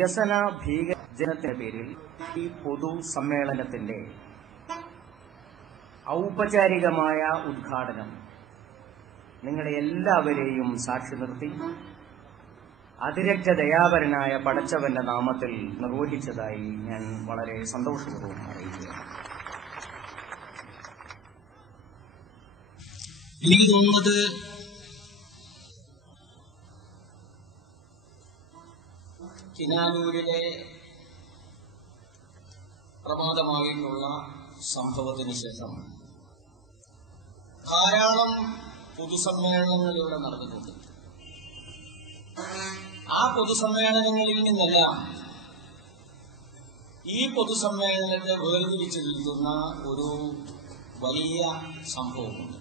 വികസന ഭീകരജനത്തിന്റെ പേരിൽ ഈ പൊതു സമ്മേളനത്തിന്റെ ഔപചാരികമായ ഉദ്ഘാടനം നിങ്ങളെ എല്ലാവരെയും സാക്ഷി നിർത്തി അതിരറ്റ ദയാപരനായ പടച്ചവന്റെ നാമത്തിൽ നിർവഹിച്ചതായി ഞാൻ വളരെ സന്തോഷപൂർവ്വം അറിയിക്കുകയാണ്. എനിക്ക് തോന്നുന്നത് കിനാലൂരിലെ പ്രമാദമായിട്ടുള്ള സംഭവത്തിന് ശേഷം ധാരാളം പൊതുസമ്മേളനങ്ങൾ ഇവിടെ നടന്നിട്ടുണ്ട്. ആ പൊതുസമ്മേളനങ്ങളിൽ നിന്നെല്ലാം ഈ പൊതുസമ്മേളനത്തെ വേർതിരിച്ചു നിൽക്കുന്ന ഒരു വലിയ സംഭവമുണ്ട്.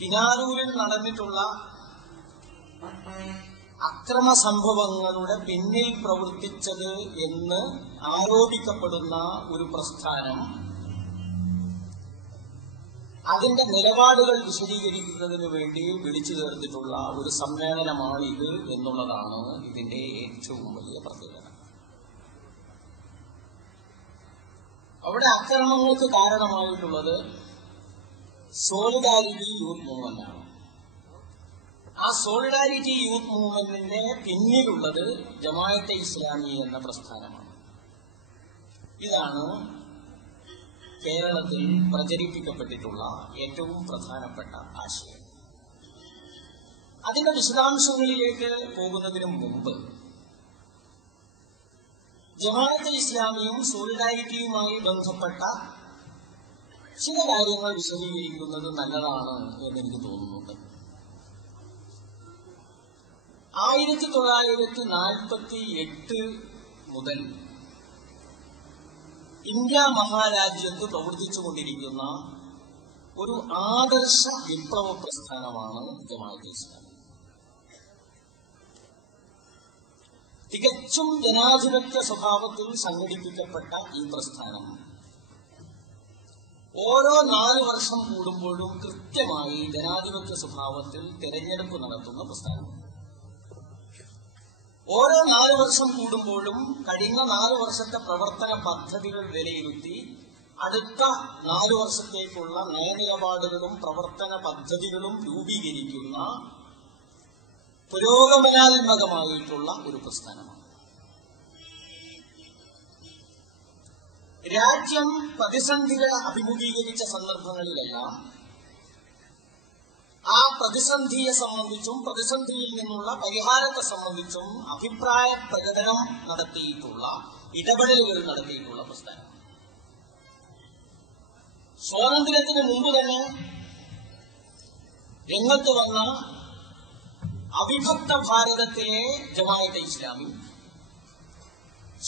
കിനാലൂരിൽ നടന്നിട്ടുള്ള അക്രമ സംഭവങ്ങളുടെ പിന്നിൽ പ്രവർത്തിച്ചത് എന്ന് ആരോപിക്കപ്പെടുന്ന ഒരു പ്രസ്ഥാനം അതിന്റെ നിലപാടുകൾ വിശദീകരിക്കുന്നതിന് വേണ്ടി വിളിച്ചു ചേർത്തിട്ടുള്ള ഒരു സമ്മേളനമാണിത് എന്നുള്ളതാണ് ഇതിന്റെ ഏറ്റവും വലിയ പ്രത്യേകത. അവിടെ അക്രമങ്ങൾക്ക് കാരണമായിട്ടുള്ളത് സോളിഡാരിറ്റി യൂത്ത് മൂവ്മെന്റ് ആണ്. ആ സോളിഡാരിറ്റി യൂത്ത് മൂവ്മെന്റിന്റെ പിന്നിലുള്ളത് ജമാഅത്തെ ഇസ്ലാമി എന്ന പ്രസ്ഥാനമാണ്. ഇതാണ് കേരളത്തിൽ പ്രചരിപ്പിക്കപ്പെട്ടിട്ടുള്ള ഏറ്റവും പ്രധാനപ്പെട്ട ആശയം. അതിന്റെ വിശദാംശങ്ങളിലേക്ക് പോകുന്നതിന് മുമ്പ് ജമാഅത്തെ ഇസ്ലാമിയും സോളിഡാരിറ്റിയുമായി ബന്ധപ്പെട്ട ചില കാര്യങ്ങൾ വിശദീകരിക്കുന്നത് നല്ലതാണ് എന്നെനിക്ക് തോന്നുന്നുണ്ട്. 1948 മുതൽ ഇന്ത്യ മഹാരാജ്യത്ത് പ്രവർത്തിച്ചുകൊണ്ടിരിക്കുന്ന ഒരു ആദർശ വിപ്ലവ പ്രസ്ഥാനമാണ് ജമാഅത്തെ ഇസ്ലാമി. തികച്ചും ജനാധിപത്യ സ്വഭാവത്തിൽ സംഘടിപ്പിക്കപ്പെട്ട ഈ പ്രസ്ഥാനം ഓരോ 4 വർഷം കൂടുമ്പോഴും കൃത്യമായി ജനാധിപത്യ സ്വഭാവത്തിൽ തെരഞ്ഞെടുപ്പ് നടത്തുന്ന പ്രസ്ഥാനമാണ്. ഓരോ 4 വർഷം കൂടുമ്പോഴും കഴിഞ്ഞ 4 വർഷത്തെ പ്രവർത്തന പദ്ധതികൾ വിലയിരുത്തി അടുത്ത 4 വർഷത്തേക്കുള്ള നയനിലപാടുകളും പ്രവർത്തന പദ്ധതികളും രൂപീകരിക്കുന്ന പുരോഗമനാത്മകമായിട്ടുള്ള ഒരു പ്രസ്ഥാനമാണ്. രാജ്യം പ്രതിസന്ധികൾ അഭിമുഖീകരിച്ച സന്ദർഭങ്ങളിലെല്ലാം ആ പ്രതിസന്ധിയെ സംബന്ധിച്ചും പ്രതിസന്ധിയിൽ നിന്നുള്ള പരിഹാരത്തെ സംബന്ധിച്ചും അഭിപ്രായ പ്രകടനം നടത്തിയിട്ടുള്ള ഇടപെടലുകൾ നടത്തിയിട്ടുള്ള പ്രസ്ഥാനം. സ്വാതന്ത്ര്യത്തിന് മുമ്പ് തന്നെ രംഗത്ത് വന്ന അവിഭക്ത ഭാരതത്തിലെ ജമാഅത്തെ ഇസ്ലാമി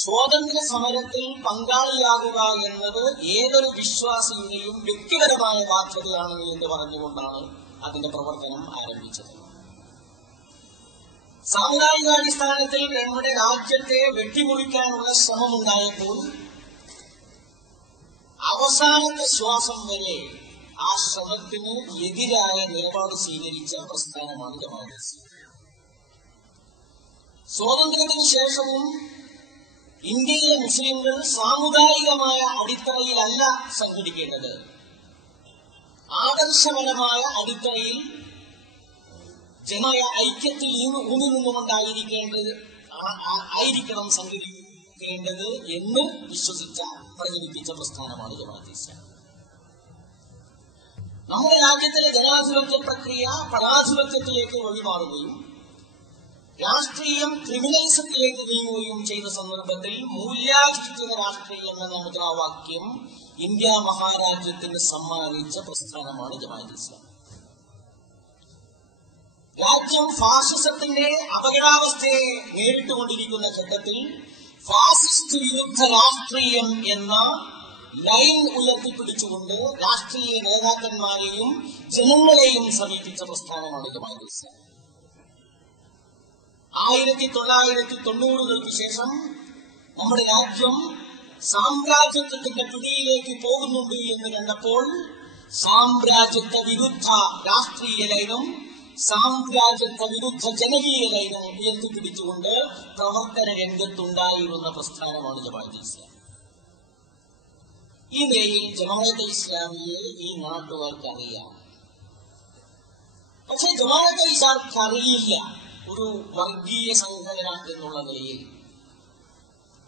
സ്വാതന്ത്ര്യ സമരത്തിൽ പങ്കാളിയാകുക എന്നത് ഏതൊരു വിശ്വാസിയുടെയും വ്യക്തിപരമായ ബാധ്യതയാണ് എന്ന് പറഞ്ഞുകൊണ്ടാണ് അതിന്റെ പ്രവർത്തനം ആരംഭിച്ചത്. സാമുദായികാടിസ്ഥാനത്തിൽ നമ്മുടെ രാജ്യത്തെ വെട്ടിമുറിക്കാനുള്ള ശ്രമമുണ്ടായപ്പോൾ അവസാനത്തെ ശ്വാസം വരെ ആ ശ്രമത്തിന് എതിരായ നിലപാട് സ്വീകരിച്ച പ്രസ്ഥാനമാണ് ജമാഅത്തെ ഇസ്ലാമി. സ്വാതന്ത്ര്യത്തിന് ശേഷവും ഇന്ത്യയിലെ മുസ്ലിംകൾ സാമുദായികമായ അടിത്തറയിലല്ല സംഘടിക്കേണ്ടത്, ആദർശപരമായ അടിത്തറയിൽ ജനമായ ഐക്യത്തിൽ ഊന്നി നിന്നുകൊണ്ടായിരിക്കണം സംഘടിപ്പിക്കേണ്ടത് എന്ന് വിശ്വസിച്ച പ്രചരിപ്പിച്ച പ്രസ്ഥാനമാണ് ജമാഅത്തെ ഇസ്ലാമി. നമ്മുടെ രാജ്യത്തിലെ ജനാധിപത്യ പ്രക്രിയ പരാധിപത്യത്തിലേക്ക് വഴിമാറുകയും രാഷ്ട്രീയം ക്രിമിനലിസത്തിലേക്ക് നീങ്ങുകയും ചെയ്ത സന്ദർഭത്തിൽ മൂല്യാധിഷ്ഠിത രാഷ്ട്രീയം എന്ന മുദ്രാവാക്യം ഇന്ത്യ മഹാരാജ്യത്തിന് സമ്മാനിച്ച പ്രസ്ഥാനമാണ് ജമാഅത്തെ ഇസ്ലാമി. രാജ്യം ഫാസിസത്തിന്റെ അപകടാവസ്ഥയെ നേരിട്ടുകൊണ്ടിരിക്കുന്ന ഘട്ടത്തിൽ ഫാസിസ്റ്റ് വിരുദ്ധ രാഷ്ട്രീയം എന്ന ലൈൻ ഉയർത്തിപ്പിടിച്ചുകൊണ്ട് രാഷ്ട്രീയ നേതാക്കന്മാരെയും ജനങ്ങളെയും സമീപിച്ച പ്രസ്ഥാനമാണ് ജമാഅത്തെ ഇസ്ലാമി. 1990-കൾക്ക് ശേഷം നമ്മുടെ രാജ്യം സാമ്രാജ്യത്വത്തിന്റെ പിടിയിലേക്ക് പോകുന്നുണ്ട് എന്ന് കണ്ടപ്പോൾ സാമ്രാജ്യത്വ വിരുദ്ധ രാഷ്ട്രീയ ലൈനും സാമ്രാജ്യത്വ വിരുദ്ധ ജനകീയ ലൈനം ഉയർത്തിപ്പിടിച്ചുകൊണ്ട് പ്രവർത്തന രംഗത്തുണ്ടായിരുന്ന പ്രസ്ഥാനമാണ് ജമാഅത്തെ ഇസ്ലാമി. ഈ നിലയിൽ ജമാഅത്തെ ഇസ്ലാമിയെ ഈ നാട്ടുകാർക്ക് അറിയാം. പക്ഷെ ജമാഅത്തെ ഇസ്ലാമിക്ക് അറിയില്ല ഒരു വർഗീയ സംഘടന എന്നുള്ള നിലയിൽ,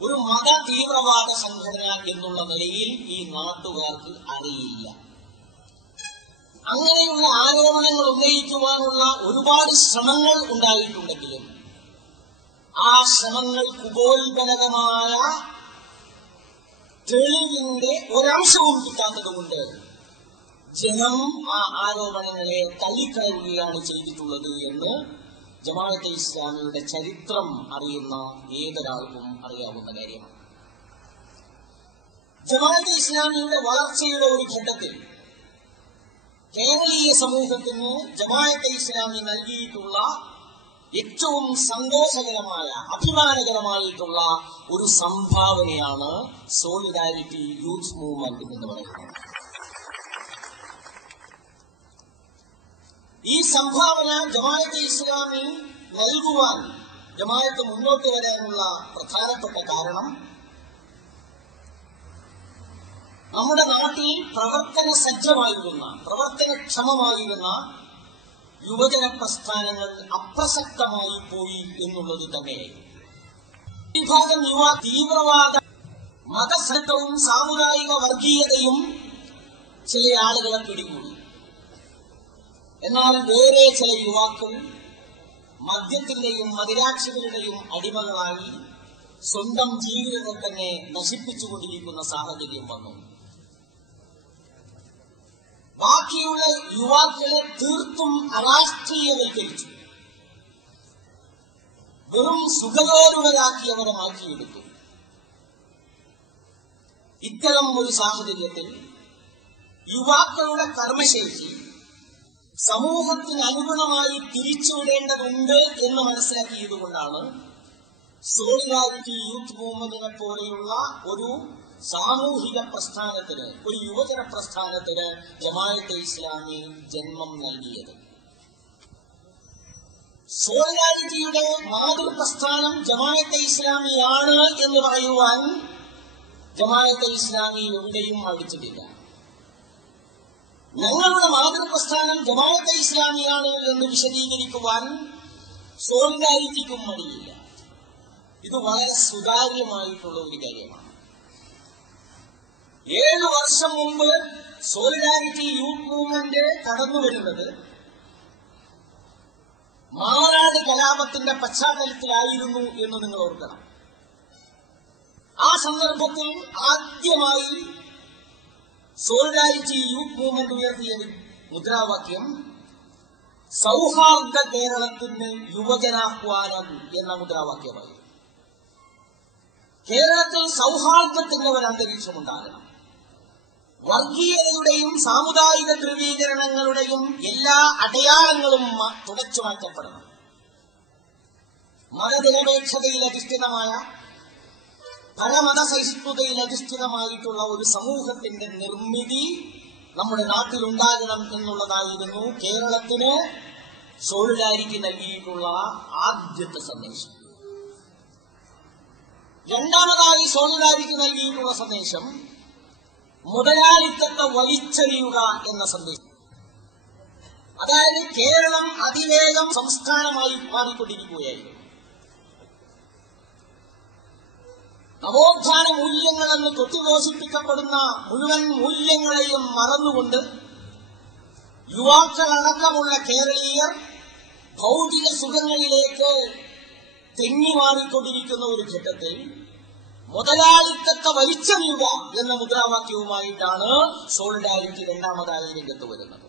ഒരു മത തീവ്രവാദ സംഘടന എന്നുള്ള നിലയിൽ ഈ നാട്ടുകാർക്ക് അറിയില്ല. അങ്ങനെയുള്ള ആരോപണങ്ങൾ ഉന്നയിക്കുവാനുള്ള ഒരുപാട് ശ്രമങ്ങൾ ഉണ്ടായിട്ടുണ്ടെങ്കിലും ആ ശ്രമങ്ങൾക്ക് ഉപോത്ബലകമായ തെളിവിന്റെ ഒരംശവും കിട്ടാത്തതുകൊണ്ട് ജനം ആ ആരോപണങ്ങളെ തള്ളിക്കളയുകയാണ് ചെയ്തിട്ടുള്ളത് എന്ന് ജമാഅത്തെ ഇസ്ലാമിയുടെ ചരിത്രം അറിയുന്ന ഏതൊരാൾക്കും അറിയാവുന്ന കാര്യമാണ്. ജമാഅത്തെ ഇസ്ലാമിയുടെ വളർച്ചയുടെ ഒരു ഘട്ടത്തിൽ കേരളീയ സമൂഹത്തിന് ജമാഅത്തെ ഇസ്ലാമി നൽകിയിട്ടുള്ള ഏറ്റവും സന്തോഷകരമായ അഭിമാനകരമായിട്ടുള്ള ഒരു സംഭാവനയാണ് സോളിഡാരിറ്റി യൂത്ത് മൂവ്മെന്റ് എന്ന് പറയുന്നത്. ഈ സംഭാവന ജമാഅത്തെ ഇസ്ലാമി നൽകുവാൻ ജമാഅത്ത് മുന്നോട്ട് വരാനുള്ള പ്രധാനപ്പെട്ട കാരണം നമ്മുടെ നാട്ടിൽ പ്രവർത്തന സജ്ജമായിരുന്ന, പ്രവർത്തനക്ഷമമായിരുന്ന യുവജന പ്രസ്ഥാനങ്ങൾ അപ്രസക്തമായി പോയി എന്നുള്ളത് തന്നെ. വിഭാഗം യുവ തീവ്രവാദ മതസംഘവും സാമുദായിക വർഗീയതയും ചില ആളുകളെ പിടികൂടി. എന്നാൽ വേറെ ചില യുവാക്കൾ മദ്യത്തിന്റെയും മദിരാക്ഷികളുടെയും അടിമകളായി സ്വന്തം ജീവിതത്തെ തന്നെ നശിപ്പിച്ചുകൊണ്ടിരിക്കുന്ന സാഹചര്യം വന്നു. ബാക്കിയുള്ള യുവാക്കളെ തീർത്തും അരാഷ്ട്രീയവൽക്കരിച്ചു, വെറും സുഖലോലുകളാക്കി അവരെ മാറ്റിയെടുത്തു. ഇത്തരം ഒരു സാഹചര്യത്തിൽ യുവാക്കളുടെ കർമ്മശേഷി സമൂഹത്തിന് അനുഗുണമായി തിരിച്ചുവിടേണ്ടതുണ്ട് എന്ന് മനസ്സിലാക്കിയതുകൊണ്ടാണ് സോളിഡാരിറ്റി യൂത്ത് മൂവ്മെന്റിനെ പോലെയുള്ള ഒരു സാമൂഹിക പ്രസ്ഥാനത്തിന്, ഒരു യുവജന പ്രസ്ഥാനത്തിന് ജമാഅത്തെ ഇസ്ലാമി ജന്മം നൽകിയത്. സോളിഡാരിറ്റിയുടെ മാതൃപ്രസ്ഥാനം ജമാഅത്തെ ഇസ്ലാമിയാണ് എന്ന് പറയുവാൻ ജമാഅത്തെ ഇസ്ലാമി എവിടെയും മടിച്ചിട്ടില്ല. ഞങ്ങളുടെ മാതൃപ്രസ്ഥാനം ജമാഅത്തെ ഇസ്ലാമിയാണ് എന്ന് വിശദീകരിക്കുവാൻ സോളിഡാരിറ്റിക്കും മടിയില്ല. ഇത് വളരെ സുതാര്യമായിട്ടുള്ള ഒരു കാര്യമാണ്. 7 വർഷം മുമ്പ് സോളിഡാരിറ്റി യൂത്ത് മൂവ്മെന്റ് കടന്നു വരുന്നത് മാറാട് കലാപത്തിന്റെ പശ്ചാത്തലത്തിലായിരുന്നു എന്ന് നിങ്ങൾ ഓർക്കണം. ആ സന്ദർഭത്തിൽ ആദ്യമായി സോളിഡാരിറ്റി യൂത്ത് മൂവ്മെന്റ് ഉയർത്തിയ മുദ്രാവാക്യം സൗഹാർദ്ദ കേരളത്തിന് യുവജനാഹ്വാനം എന്ന മുദ്രാവാക്യമായി. കേരളത്തിൽ സൗഹാർദ്ദത്തിന്റെ ഒരു അന്തരീക്ഷമുണ്ടാകണം. വർഗീയതയുടെയും സാമുദായിക ധ്രുവീകരണങ്ങളുടെയും എല്ലാ അടയാളങ്ങളും തുടച്ചു മാറ്റപ്പെടണം. മതനിരപേക്ഷതയിൽ അധിഷ്ഠിതമായ, പരമത സഹിഷ്ണുതയിൽ അധിഷ്ഠിതമായിട്ടുള്ള ഒരു സമൂഹത്തിന്റെ നിർമ്മിതി നമ്മുടെ നാട്ടിലുണ്ടാകണം എന്നുള്ളതായിരുന്നു കേരളത്തിന് സോളിഡാരിറ്റി നൽകിയിട്ടുള്ള ആദ്യത്തെ സന്ദേശം. രണ്ടാമതായി സോളിഡാരിറ്റി നൽകിയിട്ടുള്ള സന്ദേശം മുതലാളിത്തത്തെ വലിച്ചെറിയുക എന്ന സന്ദേശം. അതായത് കേരളം അതിവേഗം സംസ്ഥാനമായി മാറിക്കൊണ്ടിരിക്കുകയായിരുന്നു. നവോത്ഥാന മൂല്യങ്ങളെന്ന് തൊട്ടുഘോഷിപ്പിക്കപ്പെടുന്ന മുഴുവൻ മൂല്യങ്ങളെയും മറന്നുകൊണ്ട് യുവാക്കളടക്കമുള്ള കേരളീയർ ഭൗതിക സുഖങ്ങളിലേക്ക് തെന്നി മാറിക്കൊണ്ടിരിക്കുന്ന ഒരു ഘട്ടത്തിൽ മുതലാളിത്തത്തെ വലിച്ചെറിയുക എന്ന മുദ്രാവാക്യവുമായിട്ടാണ് സോളിഡാരിറ്റി രണ്ടാമതായി രംഗത്ത് വരുന്നത്.